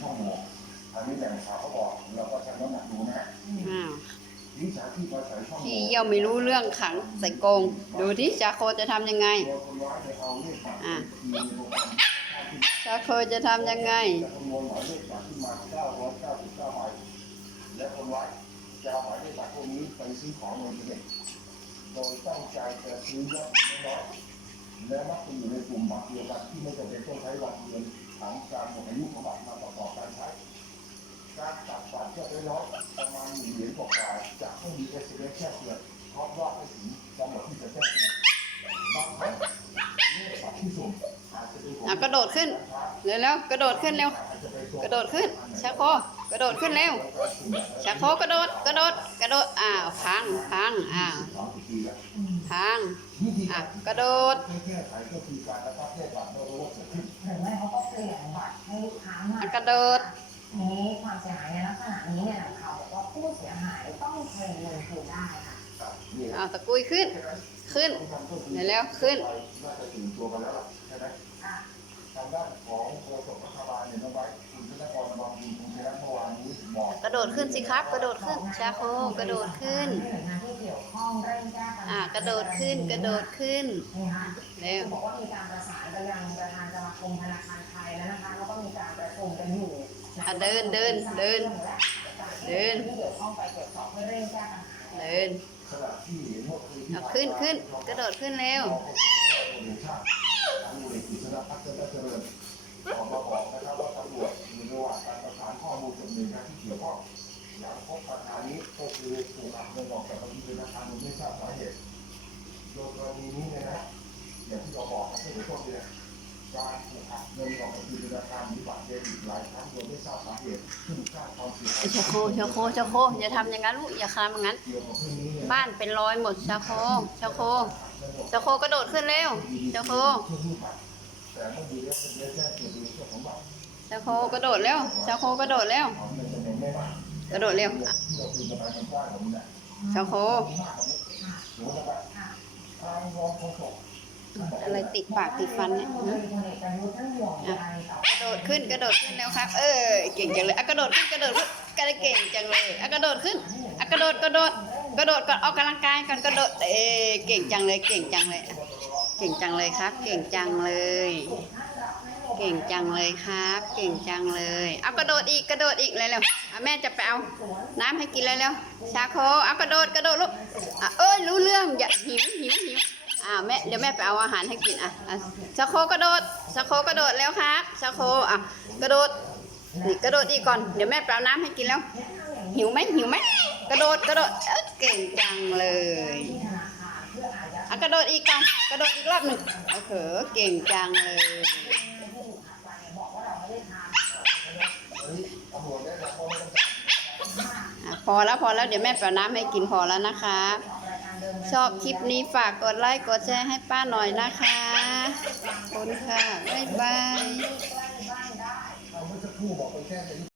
ช่องโหว่อันนี้แหล่งข่าวเขาบอกเราก็ชั่งน้ำหนักดูนะฮะอ้าววิชาที่อาศัยช่องโหพี่ว่เยี่ยวไม่รู้เรื่องขังใส่กรงดูที่จาโคจะทำยังไง ตัวคนร้ายเนี่ยเอาเลขบัตรอะทีในโรงแรมค่าที่จาโคจะทำยังไง จะคำนวณหมายเลขบัตรขึ้นมา999ใบและคนร้ายจะเอาหมายเลขบัตรพวกนี้ไปซื้อของในอินเทอร์เน็ตโดยตั้งใจจะซื้อยอดเงินน้อยๆและมักจะอยู่ในกลุ่มบัตรเดียวกันที่ไม่จำเป็นต้องใช้วันเงิน หลังการหมดอายุของบัตรมาประกอบการใช้การตัดบัตรยอดน้อยประมาณหนึ่งเหรียญกว่าจะไม่มีเอสเอ็มเอสแค่เตือนเพราะว่าไม่ถึงกำหนดที่จะแจ้งเตือนบางครั้งเลขบัตรที่สุ่มอาจจะเป็นของอะกระโดดขึ้น เร็วๆกระโดดขึ้นเร็ว กระโดดขึ้นชาโคกระโดดขึ้นเร็วชาโคกระโดดกระโดดกระโดดอ้าวพังพังอ้าวพังอะกระโดดแก้ไขก็คือการระงับเลขบัตรไม่รู้ว่าเกิดขึ้นหรือไม่เขาก็เปลี่ยนบัตรให้ลูกค้าใหม่อะกระโดดนี้ความเสียหายในลักษณะนี้เนี่ยเขาบอกว่าผู้เสียหายต้องเคลมเงินคืนได้ค่ะอ้าวตะกุยขึ้น ขึ้นเดี๋ยวแล้วขึ้นน่าจะถึงตัวกันแล้วล่ะใช่ไหมค่ะทางด้านของ ดขึ้นสิครับ กระโดดขึ้นชาโคกระโดดขึ้นอ่ากระโดดขึ้นกระโดดขึ้นนี่ค่ะเร็วบอกว่ามีการประสานไปยังประธานสมาคมธนาคารไทยแล้วนะคะแล้วก็มีการประชุมกันอยู่อะเดินเดินเดินเดินเดินเมื่อคืนเอาขึ้นขึ้นกระโดดขึ้นเร็วชาติทางหน่วยกิจสพัฒน์เจริญออกมาบอกนะครับว่าตำรวจอยู่ระหว่างการ โดยกรณีนี้เนี่ยนะอย่างที่เราบอกนะที่ต้นเนี่ยการถูกหักเงินออกจากบัญชีธนาคารหรือบัตรเดบิตหลายครั้งโดยไม่ทราบสาเหตุซึ่งสร้างความเสียหายชโคชาโคชาโคอย่าทำอย่างนั้นลูกอย่าทำอย่างนั้น เกี่ยวกับเรื่องนี้เนี่ยบ้านเป็นรอยหมดชาโคชาโคชาโคกระโดดขึ้นเร็วชาโคแต่ไม่มีเรื่องเยอะแจ้งเกิดในเรื่องของบัตรชาโคกระโดดเร็วชาโคกระโดดเร็วของเงินจำนวนไม่มากกระโดดเร็วที่เราคุยกันไปกว้างกว่านี้แหละชาโค หรือว่าทางร องโฆษกอะไรติดปากติดฟันเนี่ยพฮะลเอกประยุทธ์ท่านห่วงใยต่อกระโดดขึ้นกระโดดขึ้นแล้วครับ เออเก่งจังเลยอะกระโดดขึ้นกระโดดขึ้นกระเก่งจังเลยอะกระโดดขึ้นอะกระโดดกระโดดกระโดดก่อนออกกำลังกายก่อนกระโดดเออเก่งจังเลยเก่งจังเลยอะเก่งจังเลยครับ เก่งจังเลย เก่งจังเลยครับ เก่งจังเลย เอากระโดดอีกกระโดดอีกเลยเร็วอะแม่จะไปเอาน้ำให้กินเลยเร็วชาโคเอากระโดดกระโดดลูกเอ้ยรู้เรื่องอย่าหิวหิวหิวอ่าแม่เดี๋ยวแม่ไปเอาอาหารให้กินอะชาโคกระโดดชาโคกระโดดแล้วครับชาโคอะกระโดดนี่กระโดดอีกก่อนเดี๋ยวแม่ไปเอาน้ำให้กินแล้วหิวไหมหิวไหมกระโดดกระโดดเอ้ยเก่งจังเลยเอายัดอะกระโดดอีกก่อนกระโดดอีกรอบหนึ่งโอ้โหเก่งจังเลย เงินที่ถูกหักไปเนี่ยบอกว่าเราไม่ได้ทำ เฮ้ยตำรวจได้รับข้อมูล อะ พอแล้วพอแล้วเดี๋ยวแม่แปเอาน้ำให้กินพอแล้วนะคะ ชอบคลิปนี้ฝากกดไลค์กดแชร์ให้ป้าหน่อยนะคะขอบคุณค่ะ บ๊ายบาย